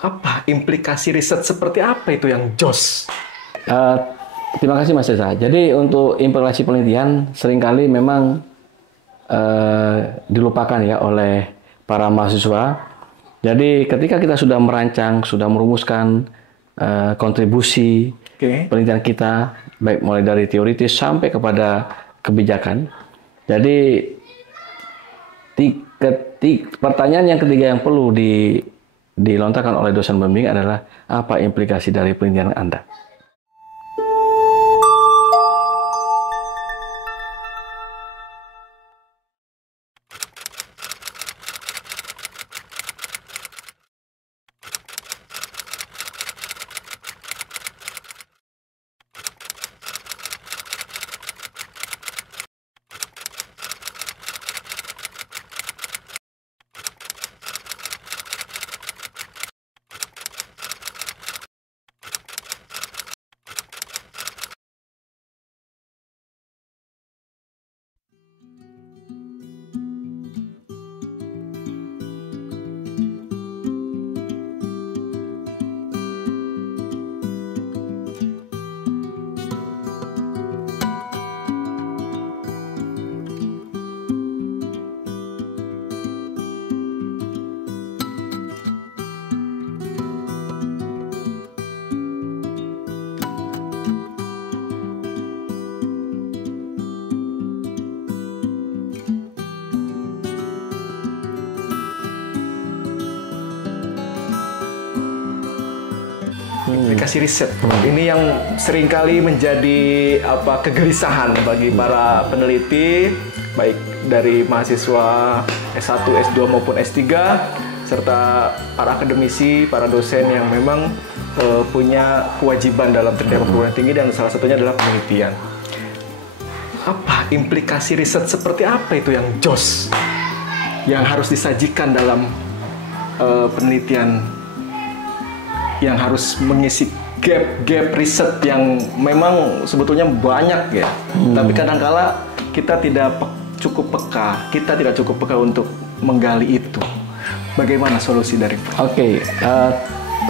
Apa implikasi riset seperti apa itu yang jos? Eh, Terima kasih Mas Reza. Jadi untuk implementasi penelitian seringkali memang dilupakan ya oleh para mahasiswa. Jadi ketika kita sudah merancang, sudah merumuskan kontribusi penelitian kita, baik mulai dari teoritis sampai kepada kebijakan. Jadi pertanyaan yang ketiga yang perlu dilontarkan oleh dosen pembimbing adalah apa implikasi dari penelitian Anda? Aplikasi riset. Ini yang seringkali menjadi kegelisahan bagi para peneliti, baik dari mahasiswa S1, S2 maupun S3, serta para akademisi, para dosen yang memang punya kewajiban dalam terkait perguruan tinggi dan salah satunya adalah penelitian. Apa implikasi riset seperti apa itu yang jos? Yang harus disajikan dalam penelitian, yang harus mengisi gap riset yang memang sebetulnya banyak ya. Tapi kadangkala kita tidak cukup peka untuk menggali itu. Bagaimana solusi dari Pak? Oke,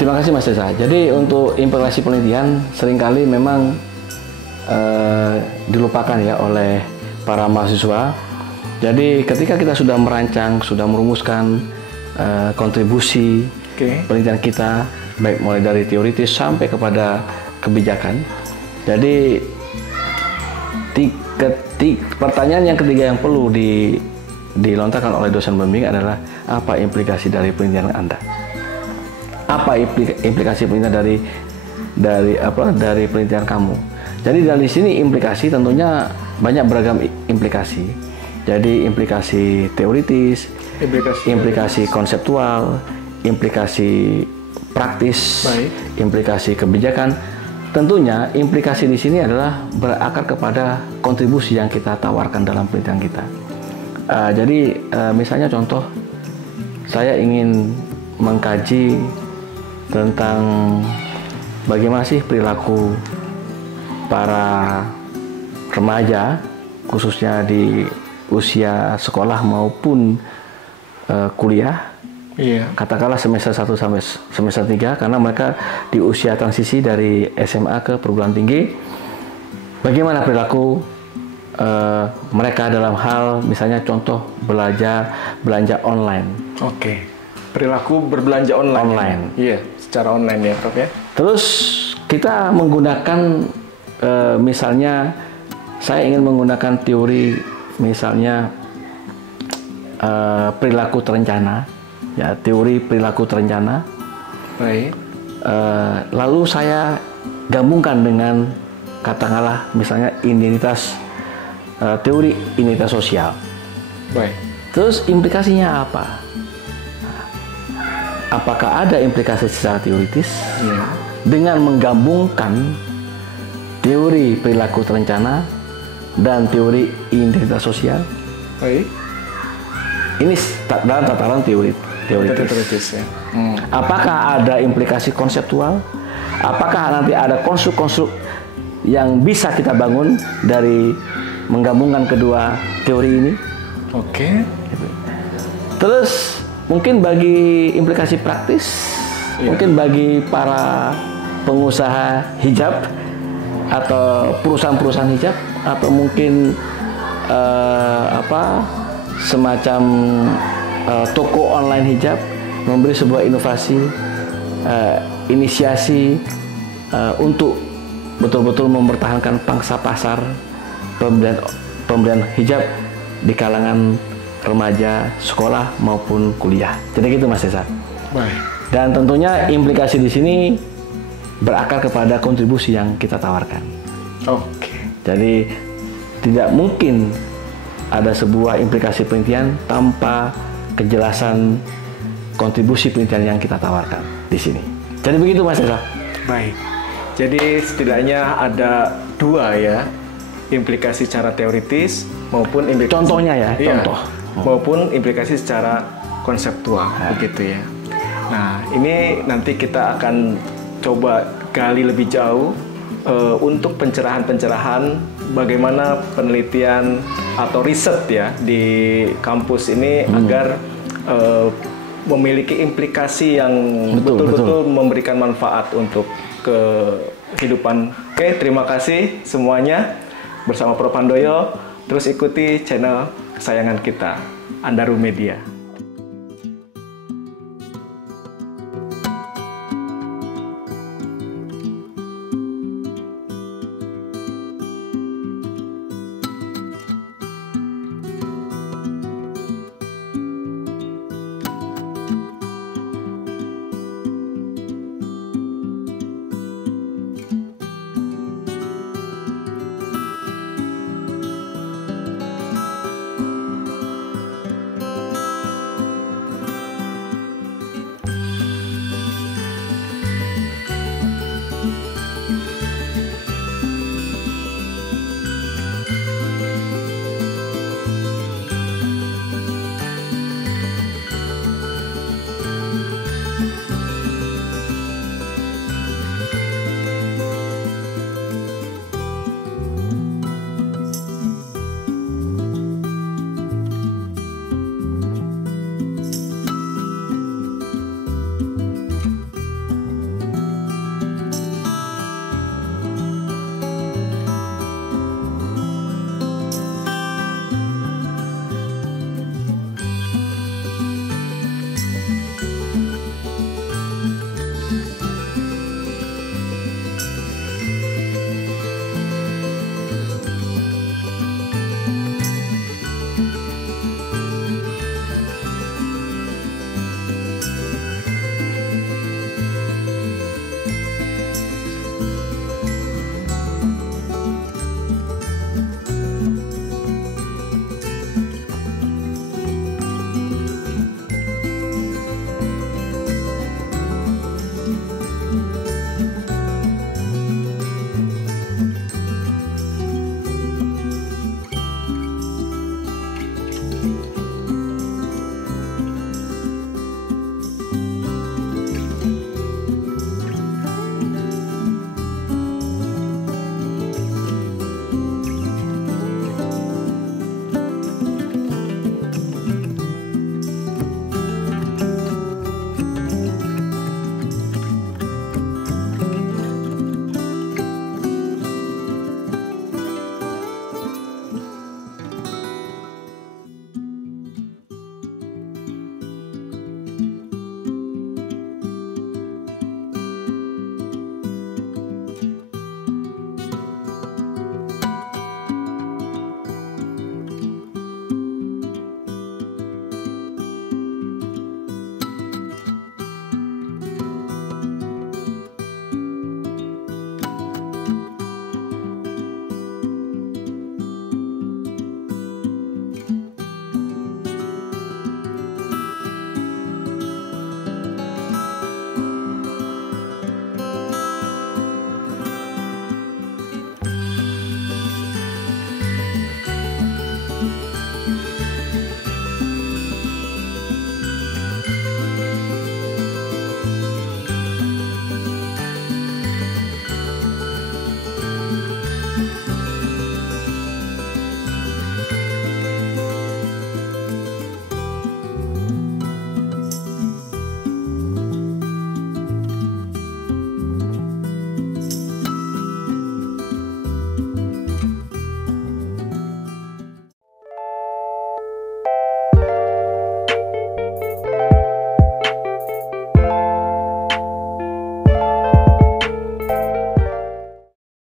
terima kasih Mas Reza. Jadi untuk implementasi penelitian seringkali memang dilupakan ya oleh para mahasiswa. Jadi ketika kita sudah merancang, sudah merumuskan kontribusi penelitian kita, baik mulai dari teoritis sampai kepada kebijakan. Jadi pertanyaan yang ketiga yang perlu dilontarkan oleh dosen pembimbing adalah apa implikasi dari penelitian Anda? Apa implikasi penelitian dari penelitian kamu? Jadi dari sini implikasi tentunya banyak beragam implikasi. Jadi implikasi teoritis, implikasi konseptual, implikasi praktis, implikasi kebijakan. Tentunya implikasi di sini adalah berakar kepada kontribusi yang kita tawarkan dalam penelitian kita. Jadi misalnya contoh, saya ingin mengkaji tentang bagaimana sih perilaku para remaja, khususnya di usia sekolah maupun kuliah. Iya. Katakanlah semester 1 sampai semester 3, karena mereka di usia transisi dari SMA ke perguruan tinggi. Bagaimana perilaku mereka dalam hal misalnya contoh belanja online. Oke. Perilaku berbelanja online. Iya, secara online ya, Prof ya. Terus kita menggunakan misalnya saya ingin menggunakan teori misalnya perilaku terencana. Ya, teori perilaku terencana. Baik. Lalu saya gabungkan dengan katakanlah misalnya teori identitas sosial. Baik. Terus implikasinya apa? Apakah ada implikasi secara teoritis? Ya. Dengan menggabungkan teori perilaku terencana dan teori identitas sosial? Baik. Ini dalam tataran teoritis. Ya. Apakah ada implikasi konseptual? Apakah nanti ada konstruk-konstruk yang bisa kita bangun dari menggabungkan kedua teori ini? Oke. Terus mungkin bagi implikasi praktis Mungkin bagi para pengusaha hijab atau perusahaan-perusahaan hijab atau mungkin semacam toko online hijab memberi sebuah inovasi, inisiasi untuk betul-betul mempertahankan pangsa pasar pembelian hijab di kalangan remaja, sekolah maupun kuliah. Jadi gitu Mas Desa. Baik. Dan tentunya implikasi di sini berakar kepada kontribusi yang kita tawarkan. Oke. Jadi tidak mungkin ada sebuah implikasi penelitian tanpa kejelasan kontribusi penelitian yang kita tawarkan di sini. Jadi begitu Mas Desa. Baik. Jadi setidaknya ada 2 ya, implikasi secara teoritis maupun implikasi Contohnya ya, contoh. Maupun implikasi secara konseptual, begitu ya. Nah, ini nanti kita akan coba gali lebih jauh untuk pencerahan-pencerahan bagaimana penelitian atau riset ya di kampus ini agar memiliki implikasi yang betul-betul memberikan manfaat untuk kehidupan. Oke, terima kasih semuanya bersama Prof. Handoyo. Terus ikuti channel kesayangan kita, Andaru Media.